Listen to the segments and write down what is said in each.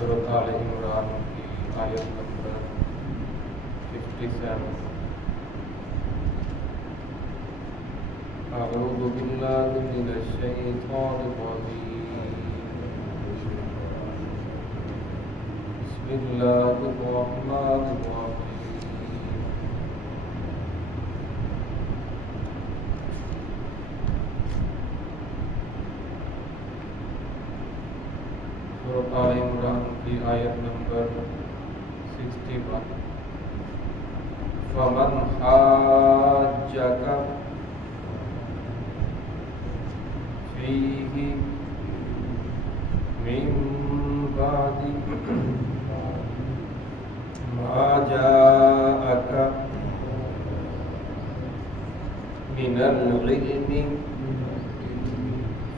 سورۃ آل عمران کی آیت نمبر 57۔ اعوذ باللہ من الشیطان الرجیم، بسم اللہ الرحمن الرحیم۔ سورۃ آل عمران کی آیت نمبر 61۔ فمن حاجک فیہ من بعد ما جاءک من العلم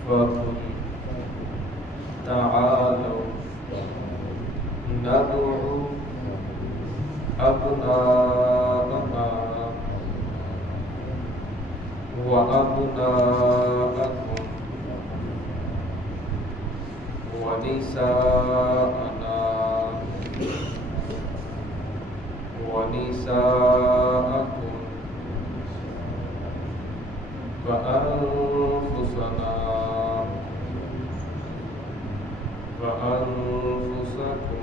فقل تعالوا ندعو أبناءنا وأبناءكم ونساءنا ونساءكم وأنفسنا وأنفسكم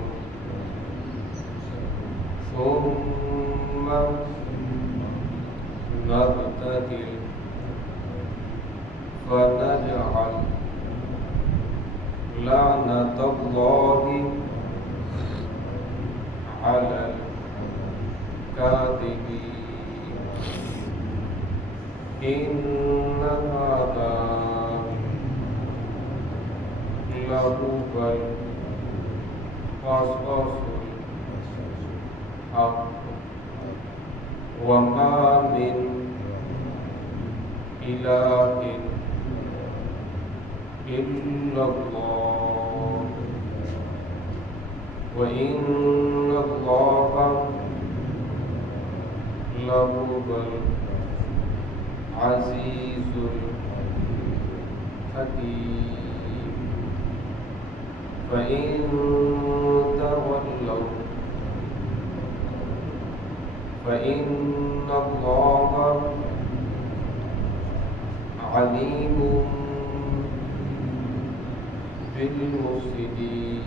ثم نبتهل فنجعل لعنة الله على الكاذبين إن هذا لهو القصص الحق وما من إله إلا الله وإن الله لهو العزيز الحكيم فإن تولوا فإن الله عليم بالمفسدين۔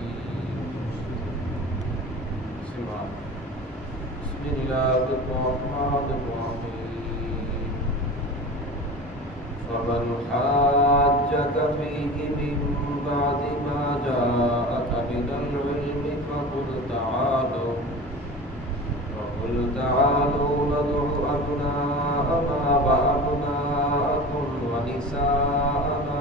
بسم الله الرحمن الرحيم۔ فمن حاجك فيه من بعد ما جاءك من العلم فقل تعالوا ندعو أبناءنا وأبناءكم ونساءنا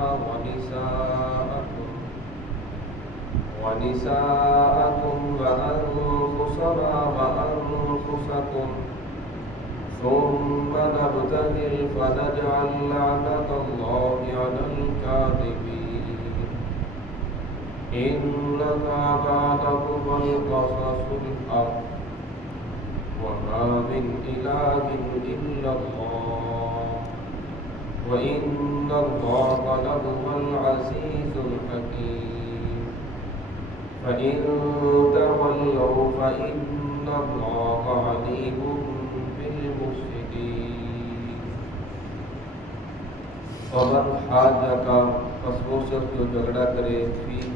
ونساءكم وأنفسنا وأنفسكم ثم نبتهل فنجعل لعنة الله على الكاذبين إن هذا لهو القصص الحق وما من إله إلا الله وإن الله لهو العزيز الحكيم فإن تولوا فإن الله عليم بالمفسدين۔ فمن حاجک، پس وہ شخص جو جھگڑا کرے فیہ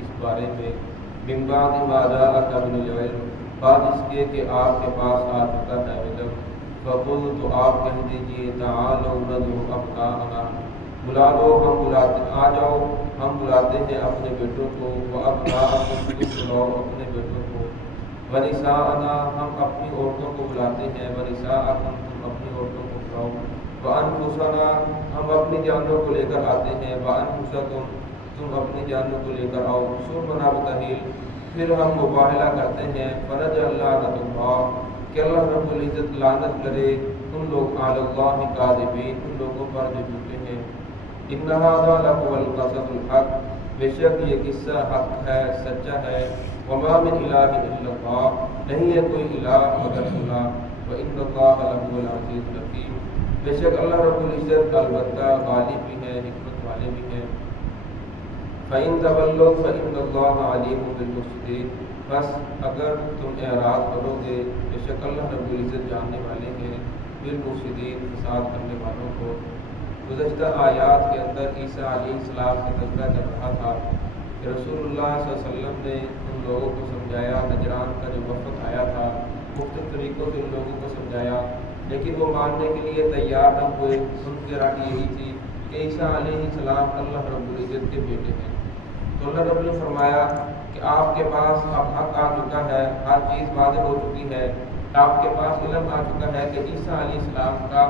اس بارے میں، من بعد ما جاءک من العلم، بعد اس کے کہ آپ کے پاس آ چکا ہے علم، فقل تو آپ کہہ دیجئے تعالوا ندعو ابناءنا، بلا لو ہم بلاتے، آ جاؤ ہم بلاتے ہیں اپنے بیٹوں کو، وابناءکم، تم بلاؤ اپنے بیٹوں کو، ونساءنا، ہم اپنی عورتوں کو بلاتے ہیں، ونساءکم، تم اپنی عورتوں کو بلاؤ، وانفسنا، ہم اپنی جانوں کو لے کر آتے ہیں، وانفسکم، تم اپنی جانوں کو لے کر آؤ، ثم نبتہل، پھر ہم مباہلہ کرتے ہیں، فنجعل لعنۃ اللہ، کہ اللہ رب العزت لعنت کرے ان لوگ علی اللہ کاذبین، ان لوگوں پر جو جھوٹے ہیں۔ ان ھذا لہو القصص الحق، بے شک یہ قصہ حق ہے، سچا ہے۔ وما من الہ الا اللہ، نہیں ہے کوئی الہ مگر اللہ۔ وان اللہ لہو العزیز الحکیم، بے شک اللہ رب العزت البتہ غالب بھی ہے، حکمت والے بھی ہیں۔ فَإِن تَوَلَّوْا فَإِنَّ اللَّهَ عَلِيمٌ بِالْمُفْسِدِينَ۔ بس اگر تم اعراض کرو گے، بے شک اللہ رب العزت جاننے والے ہیں بالمفسدین، فساد کرنے والوں کو۔ گزشتہ آیات کے اندر عیسیٰ علیہ السلام کا تذکرہ چل رہا تھا کہ رسول اللہ صلی اللہ علیہ وسلم نے ان لوگوں کو سمجھایا، نجران کا جو وفد آیا تھا مختلف طریقوں سے ان لوگوں کو سمجھایا، لیکن وہ ماننے کے لیے تیار نہ ہوئے۔ ان کی رائے یہی تھی کہ عیسیٰ علیہ السلام اللہ رب العزت کے بیٹے ہیں۔ تو اللہ رب نے فرمایا کہ آپ کے پاس اب حق آ چکا ہے، ہر چیز واضح ہو چکی ہے، آپ کے پاس علم آ چکا ہے کہ عیسیٰ علیہ السلام کا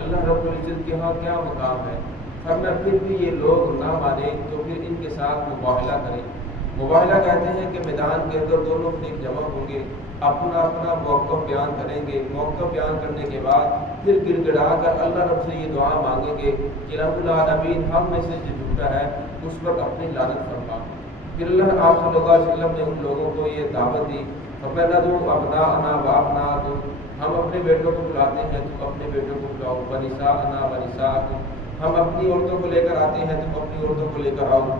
اللہ رب العزت کے ہاں کیا مقام ہے۔ فرمایا پھر بھی یہ لوگ نہ مانیں تو پھر ان کے ساتھ مباہلہ کریں۔ مباہلہ کہتے ہیں کہ میدان کے اندر دونوں فریق جمع ہوں گے، اپنا اپنا موقف بیان کریں گے، موقف بیان کرنے کے بعد پھر گڑ گڑا کر اللہ رب سے یہ دعا مانگیں گے کہ رب العالمین ہم میں سے جو جھوٹا ہے اس پر اپنی لعنت فرما۔ پھر اللہ آپ صلی اللہ علیہ وسلم نے ان لوگوں کو یہ دعوت دی، فَبَلَّغُوا أَبْنَاءَنَا وَأَبْنَاءَكُمْ، ہم اپنے بیٹوں کو بلاتے ہیں تم اپنے بیٹوں کو بلاؤ، وَنِسَاءَنَا وَنِسَاءَكُمْ، ہم اپنی عورتوں کو لے کر آتے ہیں تم اپنی عورتوں کو لے کر آؤ،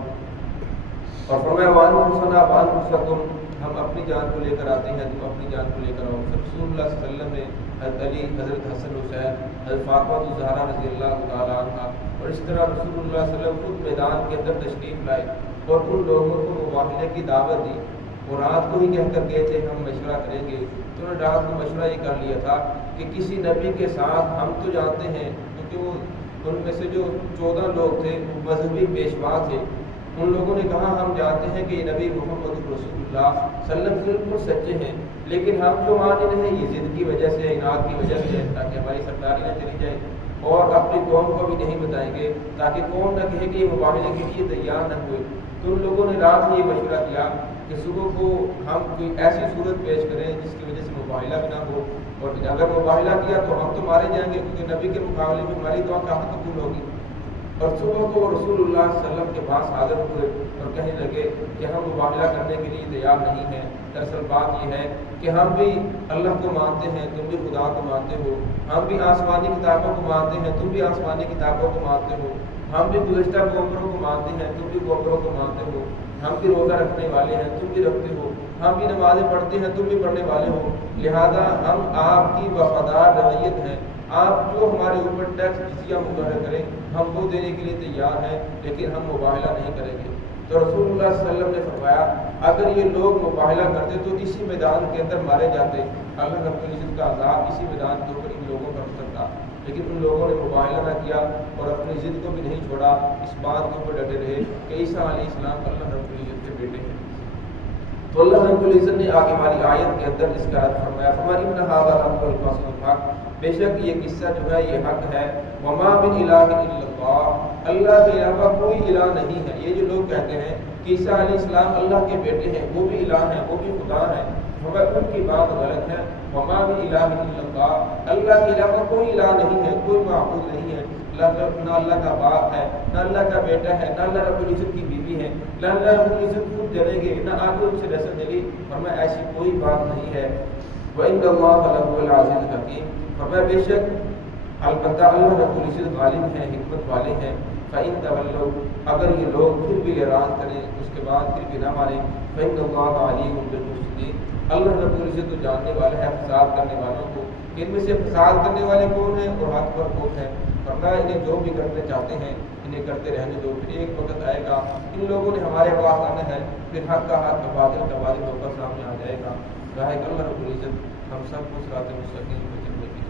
اور فرمایا وَأَنفُسَنَا وَأَنفُسَكُمْ، ہم اپنی جان کو لے کر آتے ہیں تم اپنی جان کو لے کر آؤ۔ رسول اللہ صلی اللہ علیہ وسلم نے حضرت علی، حضرت حسن حسین، حضرت فاطمہ الزہرا رضی اللہ تعالیٰ عنہ، اور اس طرح رسول اللہ صلی اللہ علیہ وسلم خود میدان کے اندر تشریف لائے اور ان لوگوں کو مباہلے کی دعوت دی۔ وہ رات کو ہی کہہ کر گئے تھے ہم مشورہ کریں گے، تو انہوں نے رات کو مشورہ یہ کر لیا تھا کہ کسی نبی کے ساتھ ہم تو جانتے ہیں، کیونکہ وہ ان میں سے جو 14 لوگ تھے وہ مذہبی پیشوا تھے، ان لوگوں نے کہا ہم جانتے ہیں کہ یہ نبی محمد رسول اللہ صلی اللہ علیہ وسلم بالکل سچے ہیں، لیکن ہم جو مان رہے ہیں یہ ضد کی وجہ سے، اناد کی وجہ سے، تاکہ ہماری سرداری نہ چلی جائے، اور اپنی قوم کو بھی نہیں بتائیں گے تاکہ قوم نہ کہے کہ یہ مقابلے کے لیے تیار نہ ہوئے۔ تو ان لوگوں نے رات میں یہ مشورہ کیا کہ صبح کو ہم کوئی ایسی صورت پیش کریں جس کی وجہ سے مباہلہ بھی نہ ہو، اور اگر مباہلہ کیا تو ہم تو مارے جائیں گے، کیونکہ نبی کے مقابلے میں ہماری دعا کہاں قبول ہوگی۔ اور صبح کو رسول اللہ صلی اللہ علیہ وسلم کے پاس حاضر ہوئے اور کہنے لگے کہ ہم مباہلہ کرنے کے لیے تیار نہیں ہیں۔ دراصل بات یہ ہے کہ ہم بھی اللہ کو مانتے ہیں، تم بھی خدا کو مانتے ہو، ہم بھی آسمانی کتابوں کو مانتے ہیں، تم بھی آسمانی کتابوں کو مانتے ہو، ہم بھی گزشتہ پیغمبروں کو مانتے ہیں، تم بھی پیغمبروں کو مانتے ہو، ہم بھی روزہ رکھنے والے ہیں، تم بھی رکھتے ہو، ہم بھی نمازیں پڑھتے ہیں، تم بھی پڑھنے والے ہو، لہذا ہم آپ کی وفادار رعیت ہیں، آپ جو ہمارے اوپر ٹیکس جزیہ مقرر کریں ہم وہ دینے کے لیے تیار ہیں، لیکن ہم مباہلہ نہیں کریں گے۔ تو رسول اللہ صلی اللہ علیہ وسلم نے فرمایا اگر یہ لوگ مباہلہ کرتے تو اسی میدان کے اندر مارے جاتے، اللہ رب العزت کا عذاب اسی میدان کے اوپر ان لوگوں پر اترتا، لیکن ان لوگوں نے مباہلہ نہ کیا اور اپنی ضد کو بھی نہیں چھوڑا، اس بات کے اوپر ڈٹے رہے کہ عیسیٰ علیہ السلام اللہ رب العزت کے بیٹے ہیں۔ تو اللہ رب العزت نے آگے والی آیت کے اندر اس کا رد فرمایا، فرمایا ان ھذا لہو القصص الحق، بے شک یہ قصہ جو ہے یہ حق ہے، وما من الہ الا اللہ، اللہ کے علاوہ کوئی الہ نہیں ہے۔ یہ جو لوگ کہتے ہیں کہ عیسیٰ علیہ السلام اللہ کے بیٹے ہیں، وہ بھی الہ ہیں، وہ بھی خدا ہیں، مگر ان کی بات غلط ہے۔ وما من الہ الا اللہ، اللہ کے علاوہ کوئی الہ نہیں ہے، کوئی معبود نہیں ہے، نہ اللہ کا باپ ہے، نہ اللہ کا بیٹا ہے، نہ اللہ رب العزت کی بیوی ہے، نہ اللہ رب العزت خود جلیں گے، نہ آگے ان سے نسل چلی، فرمایا ایسی کوئی بات نہیں ہے۔ وَإِنَّ اللَّهَ لَهُوَ الْعَزِيزُ الْحَكِيمُ، فرمایا بے شک البتہ اللہ رب العزت غالب ہیں، حکمت والے ہیں۔ فَإِن تَوَلَّوْا، اگر یہ لوگ پھر بھی اعراض کریں، اس کے بعد پھر بھی نہ مانیں، فَإِنَّ اللَّهَ عَلِيمٌ بِالْمُفْسِدِينَ، اللہ رب العزت تو جاننے والا ہے فساد کرنے والوں کو، ان میں سے فساد کرنے والے کون ہیں اور حق پر کون ہیں۔ فرمایا انہیں جو بھی کرنا چاہتے ہیں انہیں کرتے رہنے دو، پھر ایک وقت آئے گا ان لوگوں نے ہمارے پاس آنا ہے، پھر حق کا حق باطل کا باطل ہو کر سامنے آ جائے گا۔ اللہ رب العزت ہم سب کو صراط مستقیم پر چلنے کی